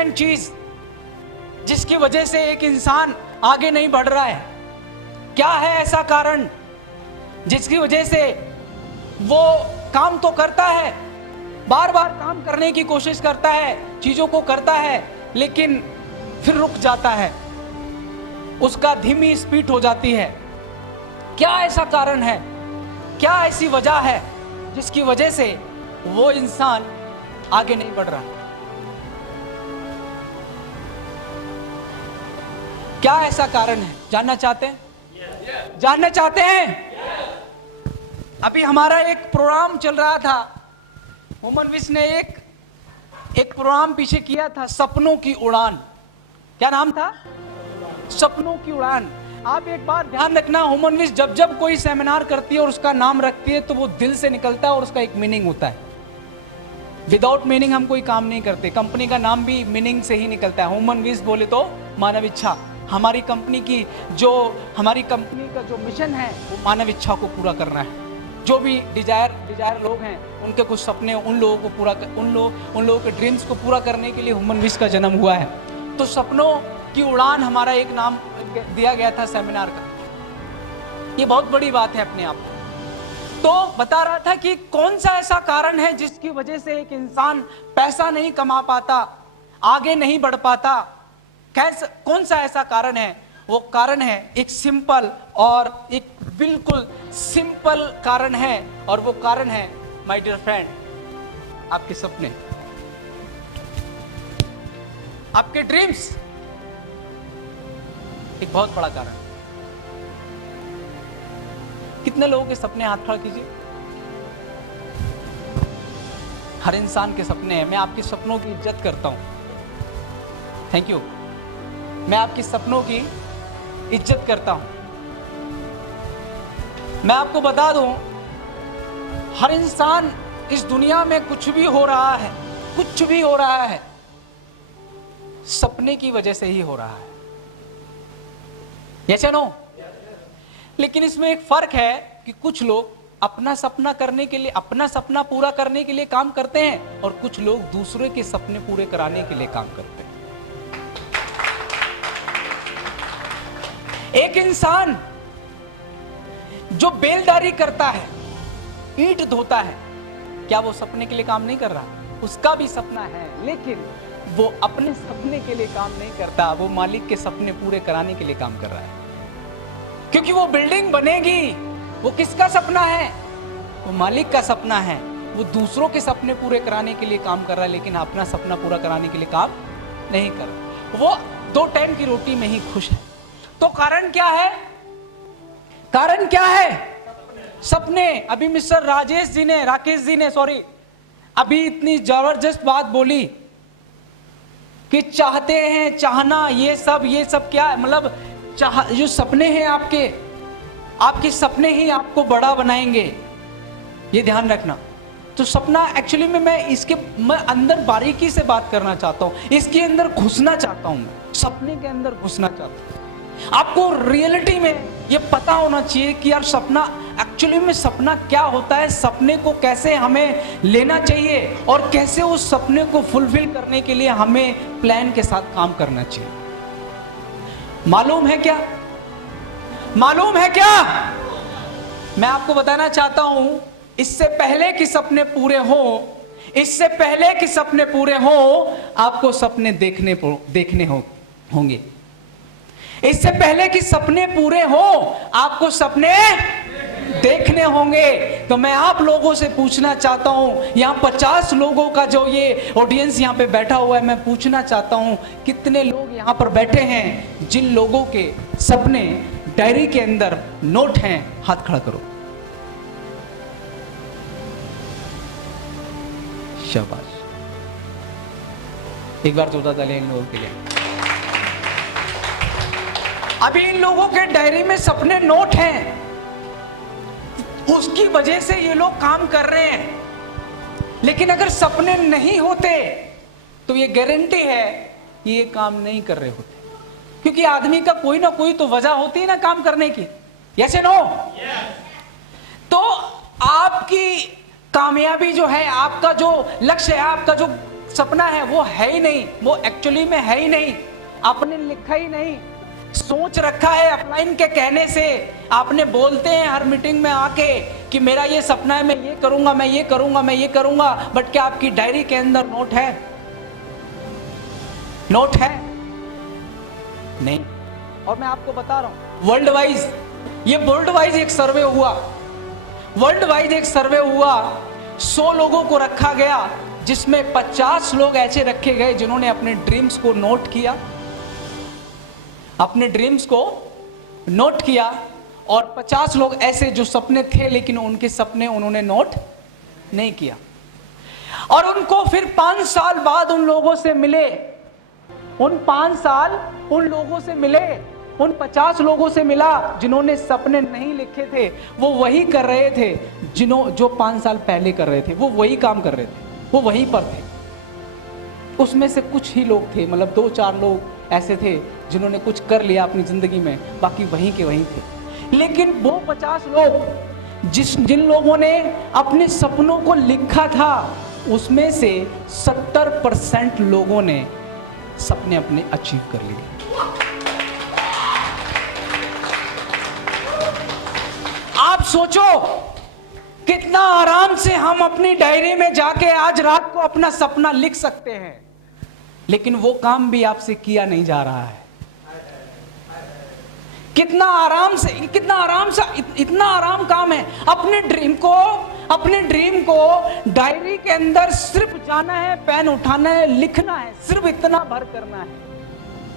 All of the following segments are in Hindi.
इंपॉर्टेंट चीज जिसकी वजह से एक इंसान आगे नहीं बढ़ रहा है? क्या है ऐसा कारण जिसकी वजह से वो काम तो करता है, बार बार काम करने की कोशिश करता है, चीजों को करता है, लेकिन फिर रुक जाता है, उसका धीमी स्पीड हो जाती है? क्या ऐसा कारण है, क्या ऐसी वजह है जिसकी वजह से वो इंसान आगे नहीं बढ़ रहा? क्या ऐसा कारण है? जानना चाहते हैं? जानना चाहते हैं? अभी हमारा एक प्रोग्राम चल रहा था, ह्यूमन विश ने एक प्रोग्राम पीछे किया था, सपनों की उड़ान। क्या नाम था? सपनों की उड़ान। आप एक बात ध्यान रखना, ह्यूमन विश जब जब कोई सेमिनार करती है और उसका नाम रखती है तो वो दिल से निकलता है और उसका एक मीनिंग होता है। विदाउट मीनिंग हम कोई काम नहीं करते। कंपनी का नाम भी मीनिंग से ही निकलता है। ह्यूमन विश बोले तो मानव इच्छा। हमारी कंपनी का जो मिशन है वो मानव इच्छा को पूरा करना है। जो भी डिजायर लोग हैं, उनके कुछ सपने, उन लोगों के ड्रीम्स को पूरा करने के लिए ह्यूमन विश का जन्म हुआ है। तो सपनों की उड़ान हमारा एक नाम दिया गया था सेमिनार का। ये बहुत बड़ी बात है अपने आप में। तो बता रहा था कि कौन सा ऐसा कारण है जिसकी वजह से एक इंसान पैसा नहीं कमा पाता, आगे नहीं बढ़ पाता। कौन सा ऐसा कारण है? वो कारण है एक सिंपल और एक बिल्कुल सिंपल कारण है, और वो कारण है माय डियर फ्रेंड, आपके सपने, आपके ड्रीम्स। एक बहुत बड़ा कारण। कितने लोगों के सपने? हाथ खड़ा कीजिए। हर इंसान के सपने हैं। मैं आपके सपनों की इज्जत करता हूं। Thank you. मैं आपके सपनों की इज्जत करता हूं। मैं आपको बता दूं, हर इंसान इस दुनिया में कुछ भी हो रहा है, सपने की वजह से ही हो रहा है। यस या नो? लेकिन इसमें एक फर्क है कि कुछ लोग अपना सपना पूरा करने के लिए काम करते हैं, और कुछ लोग दूसरे के सपने पूरे कराने के लिए काम करते हैं। एक इंसान जो बेलदारी करता है, ईंट धोता है, क्या वो सपने के लिए काम नहीं कर रहा? उसका भी सपना है, लेकिन वो अपने सपने के लिए काम नहीं करता, वो मालिक के सपने पूरे कराने के लिए काम कर रहा है। क्योंकि वो बिल्डिंग बनेगी, वो किसका सपना है? वो मालिक का सपना है। वो दूसरों के सपने पूरे कराने के लिए काम कर रहा है, लेकिन अपना सपना पूरा कराने के लिए काम नहीं कर रहा। वो 2 टाइम की रोटी में ही खुश है। तो कारण क्या है? कारण क्या है? सपने। अभी मिस्टर राकेश जी ने अभी इतनी जबरदस्त बात बोली कि चाहते हैं, चाहना, ये सब क्या है? मतलब जो सपने हैं आपके सपने ही आपको बड़ा बनाएंगे, ये ध्यान रखना। तो सपना एक्चुअली में मैं अंदर बारीकी से बात करना चाहता हूं, इसके अंदर घुसना चाहता हूं, सपने के अंदर घुसना चाहता हूं। आपको रियलिटी में ये पता होना चाहिए कि यार सपना एक्चुअली में सपना क्या होता है, सपने को कैसे हमें लेना चाहिए, और कैसे उस सपने को फुलफिल करने के लिए हमें प्लान के साथ काम करना चाहिए। मालूम है क्या? मैं आपको बताना चाहता हूं, इससे पहले कि सपने पूरे हों, आपको सपने देखने होंगे। इससे पहले कि सपने पूरे हों, आपको सपने देखने होंगे। तो मैं आप लोगों से पूछना चाहता हूं, यहां 50 लोगों का जो ये ऑडियंस यहां पे बैठा हुआ है, मैं पूछना चाहता हूं कितने लोग यहां पर बैठे हैं जिन लोगों के सपने डायरी के अंदर नोट हैं? हाथ खड़ा करो। शाबाश। एक बार जोरदार तालियां इन लोगों के लिए। अभी इन लोगों के डायरी में सपने नोट हैं, उसकी वजह से ये लोग काम कर रहे हैं। लेकिन अगर सपने नहीं होते तो ये गारंटी है कि ये काम नहीं कर रहे होते, क्योंकि आदमी का कोई ना कोई तो वजह होती है ना काम करने की। यस या नो? तो आपकी कामयाबी जो है, आपका जो लक्ष्य है, आपका जो सपना है वो है ही नहीं, वो एक्चुअली में है ही नहीं, आपने लिखा ही नहीं, सोच रखा है अपलाइन के कहने से। आपने बोलते हैं हर मीटिंग में आके कि मेरा ये सपना है, मैं ये करूंगा, मैं ये करूंगा, मैं ये करूंगा, बट क्या आपकी डायरी के अंदर नोट है? नोट है नहीं। और मैं आपको बता रहा हूं, वर्ल्ड वाइज एक सर्वे हुआ, वर्ल्ड वाइज एक सर्वे हुआ, 100 लोगों को रखा गया, जिसमें 50 लोग ऐसे रखे गए जिन्होंने अपने ड्रीम्स को नोट किया, अपने ड्रीम्स को नोट किया, और 50 लोग ऐसे जो सपने थे लेकिन उनके सपने उन्होंने नोट नहीं किया। और उनको फिर 5 साल बाद उन लोगों से मिले, उन 5 साल उन लोगों से मिले, उन 50 लोगों से मिला जिन्होंने सपने नहीं लिखे थे। वो वही कर रहे थे जो 5 साल पहले कर रहे थे, वो वही काम कर रहे थे, वो वहीं पर थे। उसमें से कुछ ही लोग थे, मतलब 2-4 लोग ऐसे थे जिन्होंने कुछ कर लिया अपनी जिंदगी में, बाकी वहीं के वहीं थे। लेकिन वो 50 लोग जिन लोगों ने अपने सपनों को लिखा था, उसमें से 70% लोगों ने सपने अपने अचीव कर लिए। आप सोचो कितना आराम से हम अपनी डायरी में जाके आज रात को अपना सपना लिख सकते हैं, लेकिन वो काम भी आपसे किया नहीं जा रहा है। कितना आराम से इतना आराम काम है। अपने ड्रीम को डायरी के अंदर सिर्फ जाना है, पेन उठाना है, लिखना है, सिर्फ इतना भर करना है,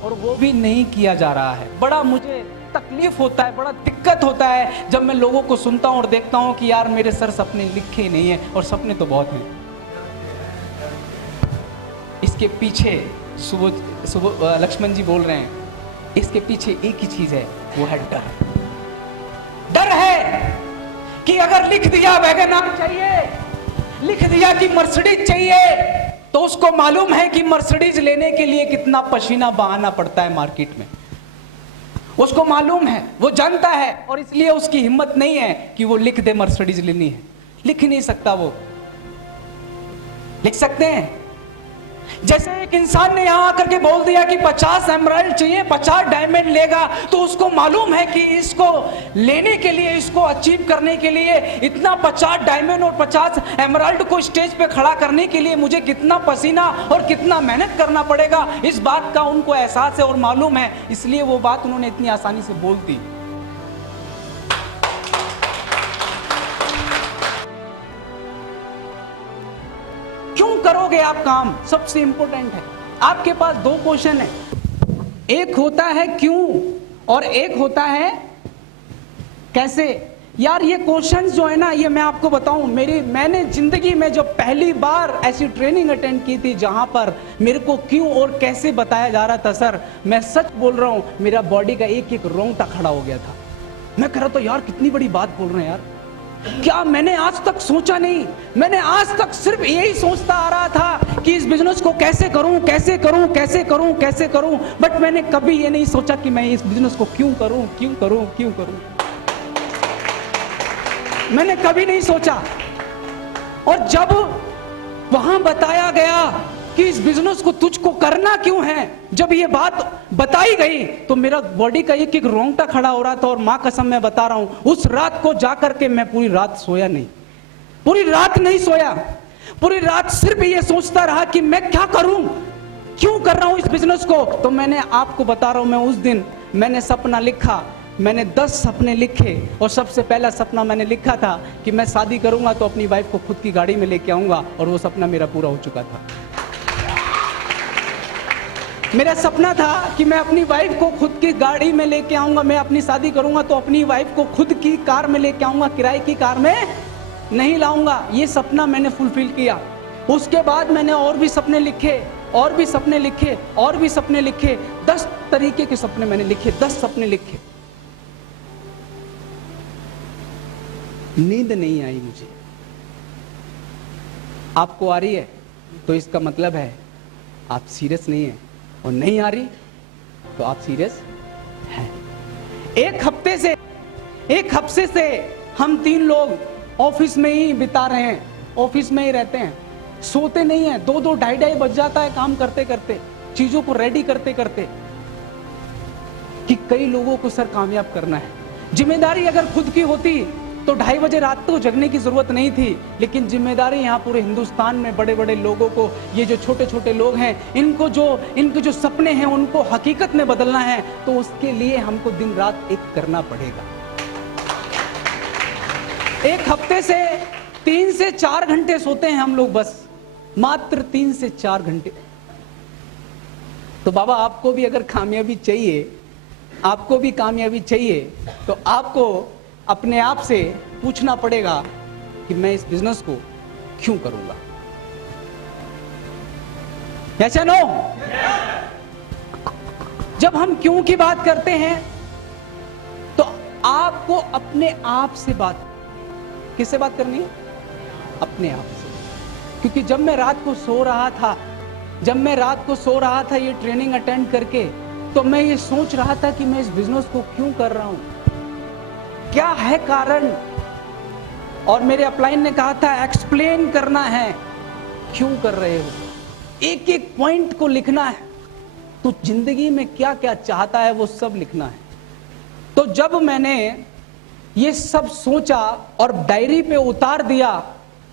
और वो भी नहीं किया जा रहा है। बड़ा मुझे तकलीफ होता है, बड़ा दिक्कत होता है जब मैं लोगों को सुनता हूं और देखता हूं कि यार मेरे सर सपने लिखे ही नहीं है, और सपने तो बहुत हैं। इसके पीछे सुबह लक्ष्मण जी बोल रहे हैं, इसके पीछे एक ही चीज है, वो है डर। डर है कि अगर लिख दिया वैगनआर चाहिए, लिख दिया कि मर्सिडीज चाहिए, तो उसको मालूम है कि मर्सिडीज लेने के लिए कितना पसीना बहाना पड़ता है मार्केट में। उसको मालूम है, वो जानता है, और इसलिए उसकी हिम्मत नहीं है कि वो लिख दे मर्सिडीज लेनी है। लिख ही नहीं सकता। वो लिख सकते हैं? जैसे एक इंसान ने यहां आकर के बोल दिया कि 50 एमराल्ड चाहिए, 50 डायमंड लेगा, तो उसको मालूम है कि इसको लेने के लिए, इसको अचीव करने के लिए, इतना 50 डायमंड और 50 एमराल्ड को स्टेज पे खड़ा करने के लिए मुझे कितना पसीना और कितना मेहनत करना पड़ेगा। इस बात का उनको एहसास है और मालूम है, इसलिए वो बात उन्होंने इतनी आसानी से बोल दी। क्यों करोगे आप काम, सबसे इंपॉर्टेंट है। आपके पास 2 क्वेश्चन है, एक होता है क्यों और एक होता है कैसे। यार ये क्वेश्चंस जो है ना, ये मैं आपको बताऊं, मैंने जिंदगी में जब पहली बार ऐसी ट्रेनिंग अटेंड की थी जहां पर मेरे को क्यों और कैसे बताया जा रहा था, सर मैं सच बोल रहा हूं, मेरा बॉडी का एक एक रोंगटा खड़ा हो गया था। मैं कह रहा था यार कितनी बड़ी बात बोल रहे हैं यार, क्या मैंने आज तक सोचा नहीं। मैंने आज तक सिर्फ यही सोचता आ रहा था कि इस बिजनेस को कैसे करूं, कैसे करूं, कैसे करूं, कैसे करूं, बट मैंने कभी ये नहीं सोचा कि मैं इस बिजनेस को क्यों करूं, क्यों करूं, क्यों करूं। मैंने कभी नहीं सोचा। और जब वहां बताया गया कि इस बिजनेस को तुझको करना क्यों है, जब ये बात बताई गई तो मेरा बॉडी का एक एक रोंगटा खड़ा हो रहा था। और मां कसम मैं बता रहा हूं, उस रात को जाकर के मैं पूरी रात सोया नहीं, पूरी रात नहीं सोया। पूरी रात सिर्फ ये सोचता रहा कि मैं क्या करूं, क्यों कर रहा हूं इस बिजनेस को। तो मैंने आपको बता रहा हूं, मैं उस दिन मैंने सपना लिखा, मैंने 10 सपने लिखे, और सबसे पहला सपना मैंने लिखा था कि मैं शादी करूंगा तो अपनी वाइफ को खुद की गाड़ी में लेके आऊंगा, और वो सपना मेरा पूरा हो चुका था। मेरा सपना था कि मैं अपनी वाइफ को खुद की गाड़ी में लेके आऊंगा, मैं अपनी शादी करूंगा तो अपनी वाइफ को खुद की कार में लेके आऊंगा, किराए की कार में नहीं लाऊंगा। ये सपना मैंने फुलफिल किया। उसके बाद मैंने और भी सपने लिखे, और भी सपने लिखे, और भी सपने लिखे। 10 तरीके के सपने मैंने लिखे, 10 सपने लिखे। नींद नहीं आई मुझे। आपको आ रही है तो इसका मतलब है आप सीरियस नहीं है, और नहीं आ रही तो आप सीरियस हैं। एक हफ्ते से हम 3 लोग ऑफिस में ही बिता रहे हैं, ऑफिस में ही रहते हैं। सोते नहीं है, 2-2 ढाई बज जाता है काम करते करते, चीजों को रेडी करते करते, कि कई लोगों को सर कामयाब करना है। जिम्मेदारी अगर खुद की होती तो 2:30 बजे रात को जगने की जरूरत नहीं थी, लेकिन जिम्मेदारी यहाँ पूरे हिंदुस्तान में बड़े बड़े लोगों को, ये जो छोटे छोटे लोग हैं, इनके जो सपने हैं उनको हकीकत में बदलना है, तो उसके लिए हमको दिन रात एक करना पड़ेगा। एक हफ्ते से 3 से 4 घंटे सोते हैं हम लोग, बस मात्र 3 से 4 घंटे। तो बाबा आपको भी अगर कामयाबी चाहिए, आपको भी कामयाबी चाहिए, तो आपको अपने आप से पूछना पड़ेगा कि मैं इस बिजनेस को क्यों करूंगा। ऐसा नो? जब हम क्यों की बात करते हैं तो आपको अपने आप से बात, किससे बात करनी है? अपने आप से। क्योंकि जब मैं रात को सो रहा था ये ट्रेनिंग अटेंड करके, तो मैं ये सोच रहा था कि मैं इस बिजनेस को क्यों कर रहा हूं, क्या है कारण। और मेरे अपलाइन ने कहा था एक्सप्लेन करना है क्यों कर रहे हो, एक एक पॉइंट को लिखना है, तो जिंदगी में क्या क्या चाहता है वो सब लिखना है। तो जब मैंने ये सब सोचा और डायरी पे उतार दिया,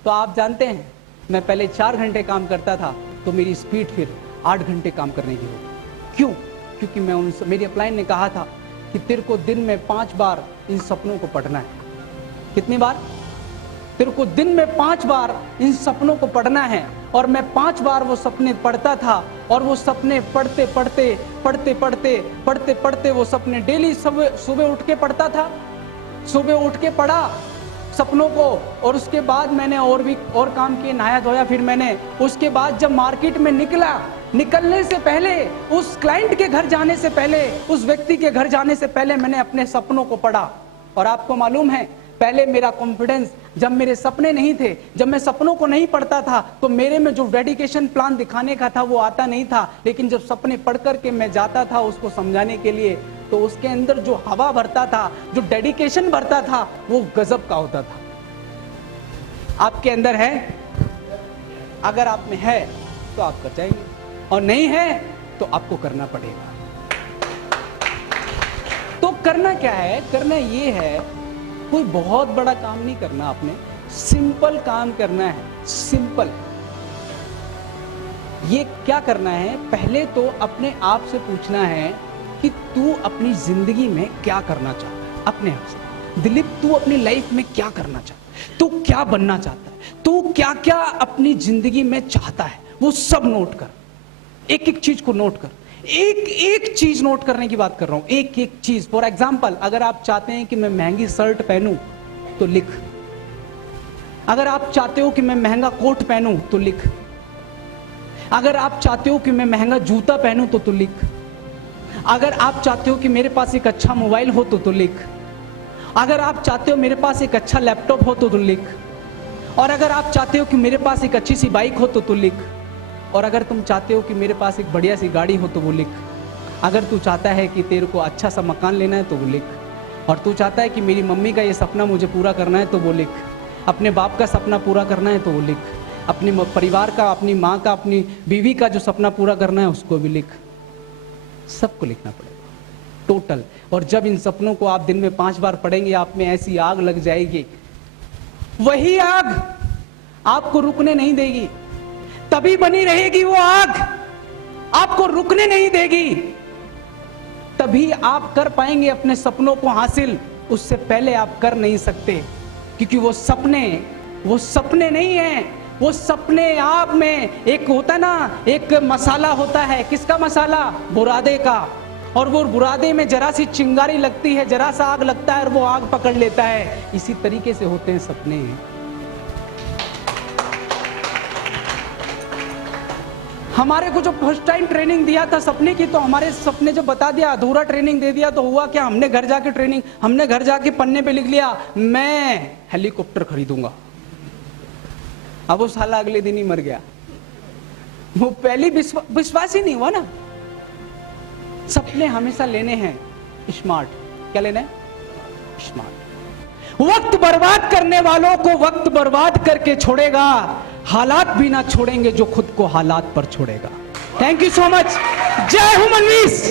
तो आप जानते हैं मैं पहले 4 घंटे काम करता था, तो मेरी स्पीड फिर 8 घंटे काम करने की होगी। क्यों? क्योंकि मेरी अपलाइन ने कहा था कि तेरे को दिन में 5 बार इन सपनों को पढ़ना है। कितनी बार? तेरे को दिन में 5 बार इन सपनों को पढ़ना है। और मैं 5 बार वो सपने पढ़ता था, और वो सपने पढ़ते पढ़ते वो सपने डेली सुबह उठ के पढ़ता था, सुबह उठ के पढ़ा सपनों को। और उसके बाद मैंने और काम किए, नहाया धोया। फिर मैंने उसके बाद जब मार्केट में निकलने से पहले, उस क्लाइंट के घर जाने से पहले, उस व्यक्ति के घर जाने से पहले मैंने अपने सपनों को पढ़ा। और आपको मालूम है, पहले मेरा कॉन्फिडेंस, जब मेरे सपने नहीं थे, जब मैं सपनों को नहीं पढ़ता था, तो मेरे में जो डेडिकेशन प्लान दिखाने का था वो आता नहीं था। लेकिन जब सपने पढ़ करके मैं जाता था उसको समझाने के लिए, तो उसके अंदर जो हवा भरता था, जो डेडिकेशन भरता था, वो गजब का होता था। आपके अंदर है? अगर आप में है तो आप कर जाएंगे, और नहीं है तो आपको करना पड़ेगा। तो करना क्या है? करना ये है, कोई बहुत बड़ा काम नहीं करना, आपने सिंपल काम करना है। सिंपल ये क्या करना है? पहले तो अपने आप से पूछना है कि तू अपनी जिंदगी में क्या करना चाहता है। अपने आप से, दिलीप तू अपनी लाइफ में क्या करना चाहता है, तू क्या बनना चाहता है, तू क्या क्या अपनी जिंदगी में चाहता है, वो सब नोट कर। एक एक चीज को नोट कर, एक एक चीज नोट करने की बात कर रहा हूं, एक एक चीज। फॉर एग्जाम्पल, अगर आप चाहते हैं कि मैं महंगी शर्ट पहनूं तो लिख। अगर आप चाहते हो कि मैं महंगा कोट पहनूं तो लिख। अगर आप चाहते हो कि मैं महंगा जूता पहनूं तो लिख। अगर आप चाहते हो कि मेरे पास एक अच्छा मोबाइल हो तो लिख। अगर आप चाहते हो मेरे पास एक अच्छा लैपटॉप हो तो लिख। और अगर आप चाहते हो कि मेरे पास एक अच्छी सी बाइक हो तो लिख। और अगर तुम चाहते हो कि मेरे पास एक बढ़िया सी गाड़ी हो तो वो लिख। अगर तू चाहता है कि तेरे को अच्छा सा मकान लेना है तो वो लिख। और तू चाहता है कि मेरी मम्मी का ये सपना मुझे पूरा करना है तो वो लिख। अपने बाप का सपना पूरा करना है तो वो लिख। अपने परिवार का, अपनी माँ का, अपनी बीवी का जो सपना पूरा करना है उसको भी लिख। सबको लिखना पड़ेगा टोटल। और जब इन सपनों को आप दिन में 5 बार पढ़ेंगे, आप में ऐसी आग लग जाएगी, वही आग आपको रुकने नहीं देगी। तभी बनी रहेगी वो आग, आपको रुकने नहीं देगी। तभी आप कर पाएंगे अपने सपनों को हासिल। उससे पहले आप कर नहीं सकते, क्योंकि वो सपने नहीं हैं। वो सपने आप में एक होता ना, एक मसाला होता है। किसका मसाला? बुरादे का। और वो बुरादे में जरा सी चिंगारी लगती है, जरा सा आग लगता है और वो आग पकड़ लेता है। इसी तरीके से होते हैं सपने। हमारे को जो फर्स्ट टाइम ट्रेनिंग दिया था सपने की, तो हमारे सपने जब बता दिया, अधूरा ट्रेनिंग दे दिया, तो हुआ क्या? हमने घर जाके पन्ने पे लिख लिया, मैं हेलीकॉप्टर खरीदूंगा। अब वो साला अगले दिन ही मर गया। वो पहली विश्वास ही नहीं हुआ ना। सपने हमेशा लेने हैं स्मार्ट। क्या लेना है? स्मार्ट। वक्त बर्बाद करने वालों को वक्त बर्बाद करके छोड़ेगा। हालात भी ना छोड़ेंगे जो खुद को हालात पर छोड़ेगा। Thank you so much. जय हूं मनवीस।